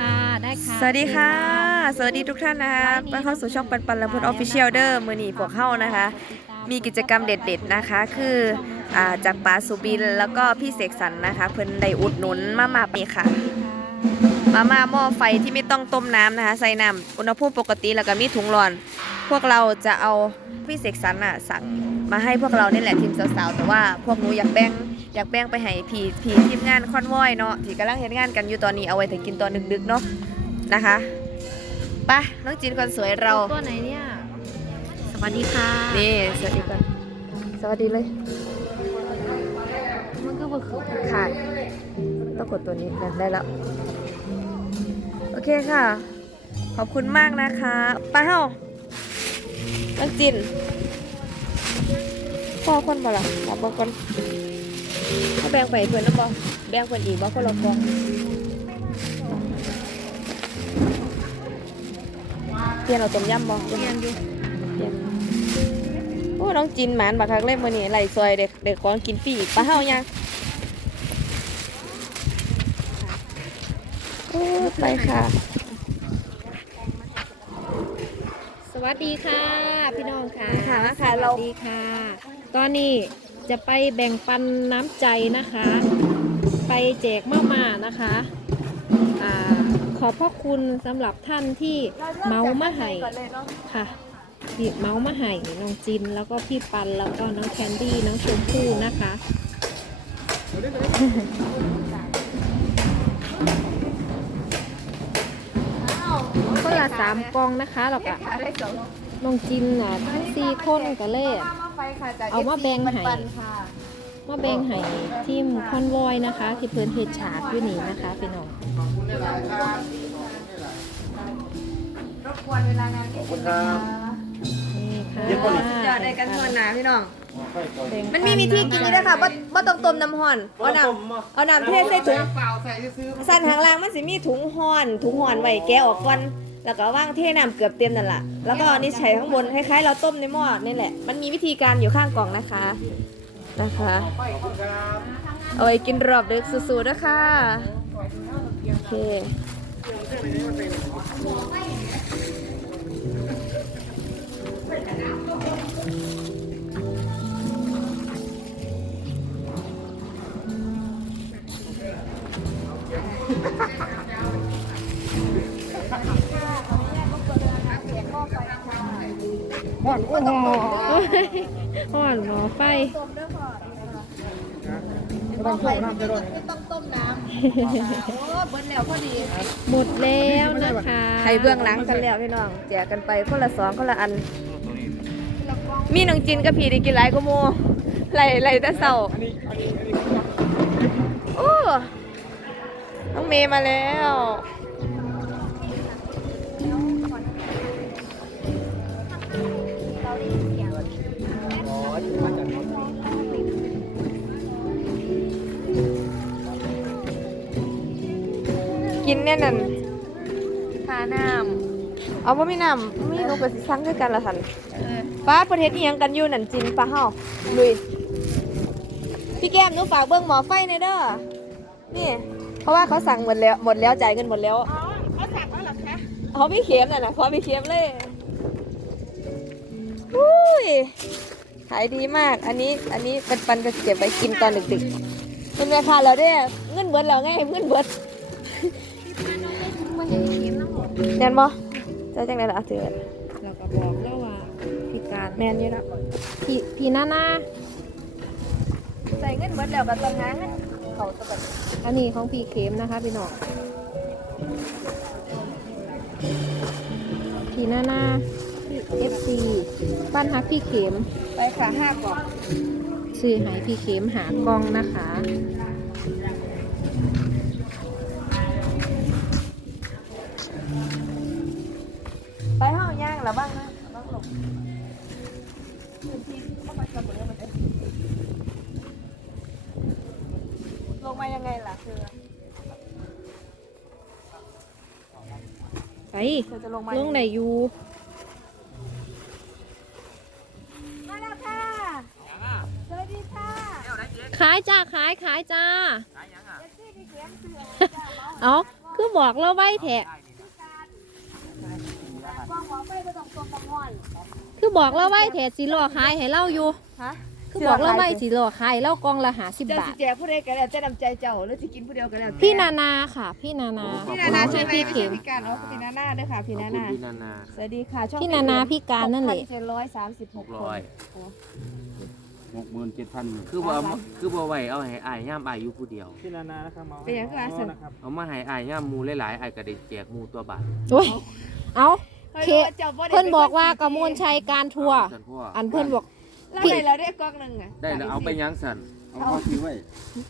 ค่ะ ได้ค่ะ สวัสดีค่ะเสวัสดีทุกท่านนะคะมาเข้าสู่ช่องปันปันและพุทธออฟฟิเชียลเดอร์มือนีพวกเข้านะคะ มีกิจกรรมเด็ดๆนะคะ คืออ่าจากป๋าสุบินแล้วก็พี่เสกสรรนะคะ เพิ่นได้อุดหนุนมามาปีค่ะ มาม่าหม้อไฟที่ไม่ต้องต้มน้ำนะคะ ใส่น้ำอุณหภูมิปกติแล้วก็มีถุงร้อน พวกเราจะเอาพี่เสกสรรอะสั่งมาให้พวกเรานี่แหละทีมสาวๆแต่ว่าพวกหนูอยากแบ่ง อยากแบ่งไปให้พี่พี่ทีมงานคอนวอยเนาะที่กำลังเฮ็ดงานกันอยู่ตอนนี้เอาไว้ถึงกินตอนดึกๆเนาะนะคะไปน้องจีนคนสวยเราตัวไหนเนี่ยสวัสดีค่ะนี่สวัสดีก่อนสวัสดีเลยมันก็บ่คือขาดต้องกดตัวนี้นะได้แล้วโอเคค่ะ ขอบคุณมากนะคะไปเฮาน้องจินพ่อคนบ่ล่ะถามบ่คน ถ้าแบ่งไปเพื่อนนะบ่แบ่งเพื่อนอีกบ่คนละกล่องเปลี่ยนเอาต้มยำบ่เรียนอยู่เปลี่ยนโอ้น้องจินหมานบักคักเล่มื้อนี้ไหลซอยเด็กเด็กของกินฟรีอีกไปเฮายังโอ้ไปค่ะ สวัสดีค่ะ พี่น้องค่ะค่ะมาสค่ะเราวัสดีค่ะ ตอนนี้ จะไปแบ่งปันน้ำใจนะคะ ไปแจกมาม่านะคะอ่าขอบพระคุณสำหรับท่านที่เมามาให้ค่ะพี่เมาส์มาให้น้องจินแล้วก็พี่ปันแล้วก็น้องแคนดี้น้องชมพู่นะคะ คนละสามกองนะคะแล้วก็น้องจินอะทั้งสี่คนก็เลย เอามาแบ่งให้มาแบ่งให้ทีมคอนวอยนะคะ ที่เพิ่นเฮ็ดฉากอยู่นี่นะคะพี่น้อง รบกวนเวลางานนิดนึงนะคะนี่ค่ะยอดได้กันทวนหนาพี่น้องแบ่งปัมันมีวิธีกินอยู่ด้วยค่ะบ่บ่ต้องต้มน้ำห้อน เอาน้ำเอาน้ำเทใส่ถุงเปล่าใส่ซื้อ สั้นทางล่างมันสิมีถุงห้อน ถุงห้อนไว้แกะออกก่อน แล้วก็ว่างเทน้ำเกือบเต็มนั่นแหละแล้วก็นี่ใส่ข้างบนคล้ายๆเราต้มในหม้อนี่แหละ มันมีวิธีการอยู่ข้างกล่องนะคะนะคะ เอาไว้กินรอบดึกสู้ๆนะคะโอเค อนโอ้โหห่อนหมอไฟต้องโชว์น้ำไปด้วยต้องต้มน้ำโอ้เบิ้ลแล้วพอดีหมดแล้วนะคะใครเบื้องหลังกันแล้วพี่น้องแจกกันไปคนละสองคนละอัน มีน้องจินกับพี่ได้กินหลายก็โมไหลไหลแต่เศร้าอันนี้อันนี้อันนี้โอ้น้องเมย์มาแล้ว กินแน่นั่นทาน้ำเอาว่ามีน้ำมีหนูกับสิซังคือกันละสันป้าประเทศนี้ยังกันอยู่นั่นจินป้าเฮาลุยพี่แก้มหนูฝากเบิ้งหมอไฟในอยเด้อนี่ เพราะว่าเขาสั่งหมดแล้วหมดแล้วจ่ายเงินหมดแล้วเขาสั่งแล้วหรอคะเขาไม่เค็มน่ะนะเขาไม่เค็มเลยอุ้ยขายดีมาก อันนี้ อันนี้ปันปันจะเก็บไว้กินตอนดึกๆเป็นแม่ค้าแล้วเด้เงินเบิดแล้วไงเงินเบิด แน่นบ่เจ้าจังไดล่ะถือเราก็บอกแล้วว่าพี่การแม่นอยู่แล้วพี่พี่นานาใส่เงินเบิดแล้วก็ต้องหาเงินเขาตะบัดอันนี้ของพี่เข็มนะคะพี่น้องพี่นานาเอฟซีบ้านฮักพี่เข็มไปค่ะห้ากล่องซื้อให้พี่เข็มหากล้องนะคะ ลบพื้นที่เข้ามาจะหมดเลยมันจะลงมายังไงล่ะคือไปเธอจะลงมาลงไหนอยู่มาแล้วค่ะสวัสดีค่ะขายจ้าขายขายจ้าแท็กซี่มีเขียนเสือเอาคือคือบอกเราไว้แท้ คือบอกเราไว้แท้สิรอขายให้เราอยู่ฮะคือบอกเราไว้สิรอขายเรากล่องละหาสิบเจ้าบาสิท แจกผู้ใดก็แล้วจะนำใจเจ้าหรือสิกินผู้เดียวก็แล้วแต่พี่นานาค่ะ พี่นานาพี่นานาใช่ไหมพี่ไม่เข็ใช่มพี่การอ๋อพี่นานาด้วยค่ะพี่นานาพี่นานาสวัสดีค่ะช่องพี่นานาพี่การนั่นแหละเจ็ดร้อยสามสิบหกหกคร้อยนหกหมื่นเจ็ดพันคือบ่เอาคือบ่ไหวเอาให้อายย่ามอายอยู่ผู้เดียว พี่นานานะครับเมาเป็นอย่างคืออาสนะครับเอามาให้อายย่ามหมูหลายๆอายก็ได้แจกหมูตัวบาทโอ้ยเอาฮ้ย เคว่าจ้าบ่ได้เพิ่นบอกว่ากระมวลชัยการทัวร์สั่นพ่ออันเพิ่นบอก แล้วไหนเราได้กล้องหนึ่งอะได้แล้วเอาไปยังสั่นเอาข้อทีไว้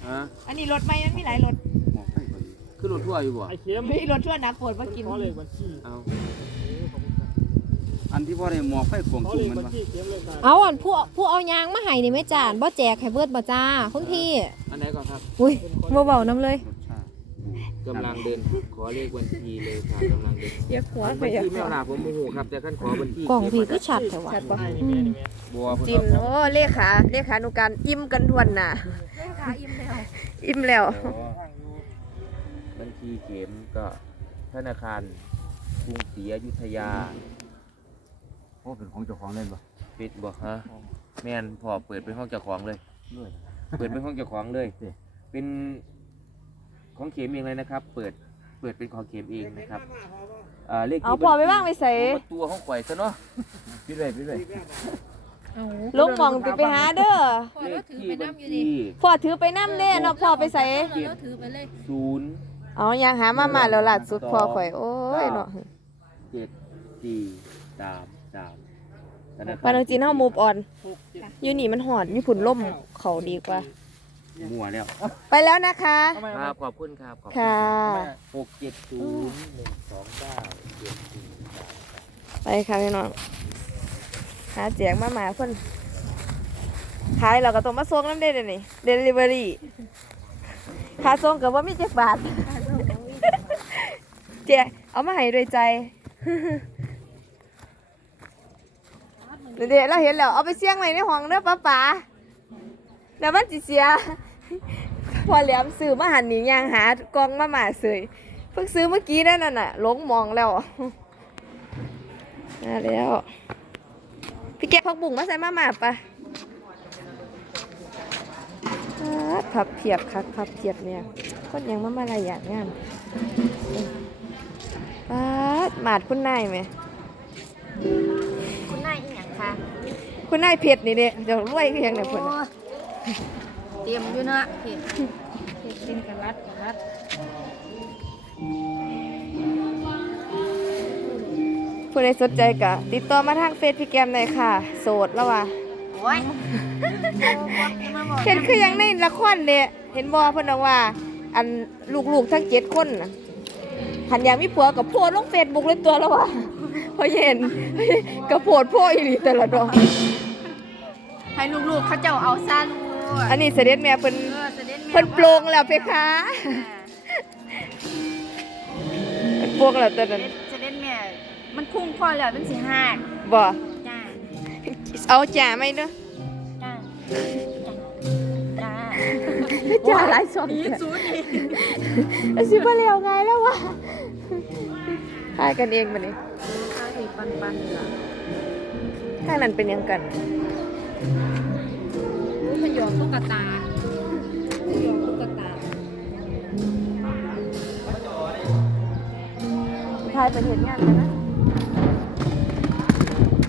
ฮะอันนี้รถไหมมันมีหลายรถหมอกให้ก่อนคือรถทั่วร์อยู่บ่ไอ้เข็มมีรถชั่วนักปวดมากิน ขอเลยบัญชีเอาอันที่พ่อได้หมอกให้กวงเขาจุ่เลมขมันบัญปะชีเตรียมเลยค่ะเอาอันผู้ผู้เอายางมาให้นี่ไม่จานบ่แจกให้เบิดบ่จ้าคุณพี่ อันไหนก่อนครับอุ้ยบ่เบาน้ำเลยรสชาติ กำลังเดินขอเลขบัญชีเลยค่ะกำลังเดินเยอะหัวไปบัญเยอะชีแมวหนาผมโมโหครับแต่ขั้นขอบัญชีกล่องพี่คือชัดแต่ว่า ชัดปะให้นี่แม่นี่แม่บัวเพิ่จินเอาโอ้เลขาเลขาหนูการอิ่มกันทวนน่ะอิ่มแล้วอ๋อบัญชีเข็มก็ธนาคารกรุงศรีอยุธยาโอ้เป็นของเจ้าของเล่นปะปิดบ่ฮะแม่นพอเปิดเป็นห้องเจ้าของเลย ด้วย เปิดเป็นห้องเจ้าของเลย เอ๊ะ เป็น ของเข็มเองเลยนะครับ เปิดเปิดเป็นของเข็มเองนะครับอ่าเลขที่เอาพอไปบ้างไปใส่บัญชีตัวห้องข่อยซะเนาะพี่เลยพี่เลยเอาลงหมองติไปหาเด้อเลขที่บัญชีพ่อถือไปน้ำเด้เนาะพ่อไปใส่แล้วถือไปเลยศูนย์เอายังหามามาแล้วล่ะสุดพ่อข่อยโอ้ยเนาะเจ็ดสี่สามสามธนาคารปานเอาจีนเฮามูฟออน อยู่นี่มันหอนมีผุนล่มเขาดีกว่า มั่วแล้วไปแล้วนะคะครับขอบคุณครับขอบณค่ะหกเจ็ดศูนย์หนึ่งสองเก้าเจ็ดสี่สามไปค่ะพี่น้อง หาแจกมาหมาเพิ่นขายเราก็ต้องมาส่งน้ำเด้เดี๋ยวนี้เดลิเวอรี่ค่าส่งกับว่ามีเจ็ดบาทแจกเอามาให้ด้วยใจเดี๋ยวเราเห็นแล้ว เอาไปเสี่ยงไว้ในห้องเด้อป้าป๋าเดี๋ยวมันจิเสีย พอแหลมซื้อมาหันหนียางหากล่องมาหมาเสยเพิ่งซื้อเมื่อกี้นั่นน่ะหลงมองแล้วมาแล้ว พี่แกะผักบุ้งมาใส่มาหมาปะป๊าดพับเพียบคักพับเพียบเนี่ยคนยังมามาหลายอย่างงามป๊าดหมาดคุณนายไหมคุณนายอีหยังคะคุณนายเพชรนี่เด้เดี๋ยวรวยคือหยังเนี่ยเพิ่นน่ะเตรียมอยู่เนาะเห็นเห็นเป็นกระลัดกระลัดผู้ใดสนใจก็ติดต่อมาทางเฟซพี่แกมได้ค่ะ โสดแล้วว่ะโอ้ยมาบอกเห็นคือหยังในละครเนี่ยเห็นบ่เพิ่นบอกว่า อันลูกๆทั้งเจ็ดคนน่ะหันอยากมีผัวกับโพดลงเฟซบุ๊กเลยตัวแล้วว่ะเพราะเห็นกับโพดโพอีหลีแต่ละดอกให้ลูกๆเขาเจ้าเอา สั้นอันนี้เสด็จแม่เพิ่นเออเสด็จแม่เพิ่นโปรงแล้วเพคะเพิ่นโปรงแล้วตอนเสนั้นด็จเสด็จแม่มันคุ้งพอแล้วเป็นสิห้าบ่จ้าเอาจ่าไหมเด้อจ้าจ้าจ่าหลายสองจ่าเอาสิบ่แล้วไงแล้ววะทายกันเองบัดนี้ข้าอีปันปันเหรอทางนั้นเป็นหยังกันพ ยองตุ๊กตาพยองตุ๊กตาทายเป็นเห็นงานกันนะ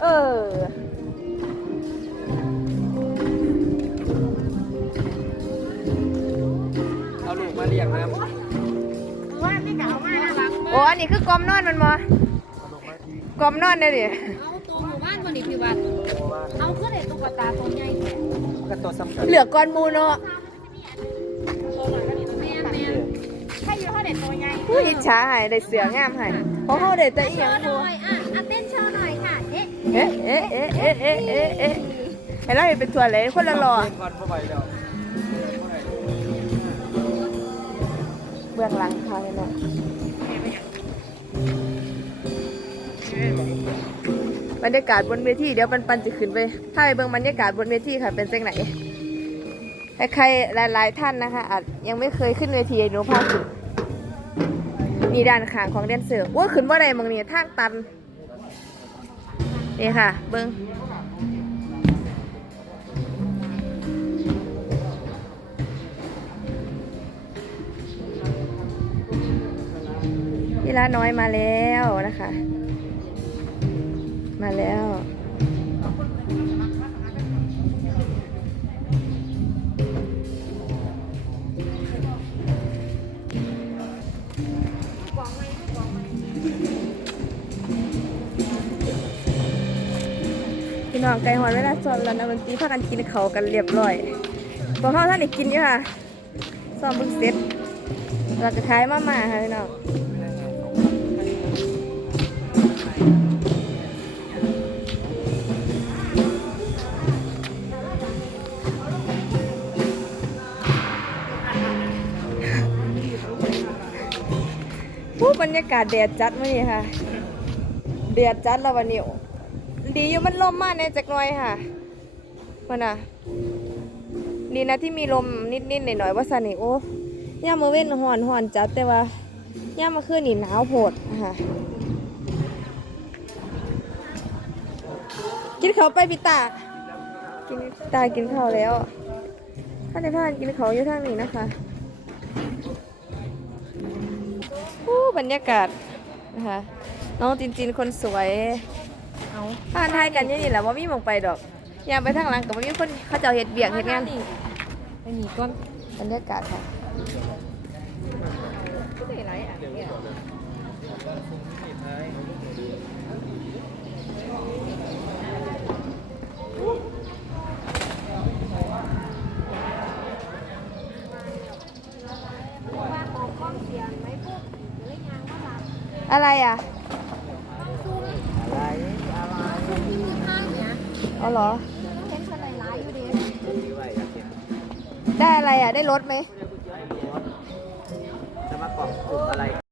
เออเอาลูกมาเรียกนะว่าไม่เก่ามากนะรักโอ้อันนี้คือกลมนอนมันบ่กลมนอนเนี่ยดิเอาตัวหมู่บ้านวันนี้พี่วัดเอาขึ้นเลยตุ๊กตาตัวใหญ่แท้ก็ ตัวสำคัญเหลือก้อนหมูเนาะแม่แม่ถ้าอยู่เท่าเด็ดตัวใหญ่ผู้อิจฉาให้ได้เสืองามให้เพราะเฮาได้แต่อีหยังหบ่น่อยอะอะเต้นโชว์หน่อยค่ะเอ๊ะเอ๊ะเอ๊ะเอ๊ะเอ๊ะเอ๊ะเอ๊ะเอ๊ะให้เราเห็นเป็นตัวเลยคนละหล่อก่อนพ่อไปแล้วเบื้องหลังค่ะพี่น้อง บรรยากาศบนเวทีเดี๋ยวปันปันจะขึ้นไปถ้าไปเบิ่งบรรยากาศบนเวทีค่ะเป็นจังไหนใครหลาย ๆ ท่านนะคะอาจยังไม่เคยขึ้นเวทีหนูพาขึ้นนี่ด้านข้างของแดนเซอร์ว่าขึ้นว่าใดมองเนี่ยทางตันนี่ค่ะ เบิ้งพี่ละน้อยมาแล้วนะคะ มาแล้ว พี่น้องไก่หอนเวลาซ้อมแล้วนะมันตีพากันกินเขากันเรียบร้อยพวกเขาท่านได้กินอยู่ค่ะซ้อมบึกเสร็จเราจะขายมาม่าค่ะพี่น้อง บรรยากาศแดดจัดมื่อนี้ค่ะแดดจัดแล้ววันนี้ดีอยู่มันลมมากในจักหน่อยค่ะมันอะดีนะที่มีลมนิดๆหน่อยๆว่าสันนี่โอ้ย่ามาเว้นหอนหอนจัดแต่ว่าย่ามมาคืนนี่หนาวโพดค่ะกินเขาไปพี่ตากินตากินข้าวแล้วถ้าในบ้านกินเขาอยู่ทางนี้นะคะ อู้บรรยากาศนะคะน้องจินจินคนสวยเอาผ่านทายกันอยังนี่แหละว่ามีหมองไปดอกยามไปทางหลังกับว่ามีคนเขาเจ้าเฮ็ดเบียกเฮ็ดงานไปหนีก้อนบรรยากาศค่ะอะ อะไรอะซุ่มที่มีข้าเนี่ยเอาเหรอเห็นคนหลายๆอยู่ด้ได้อะไรอะ ได้รถไหม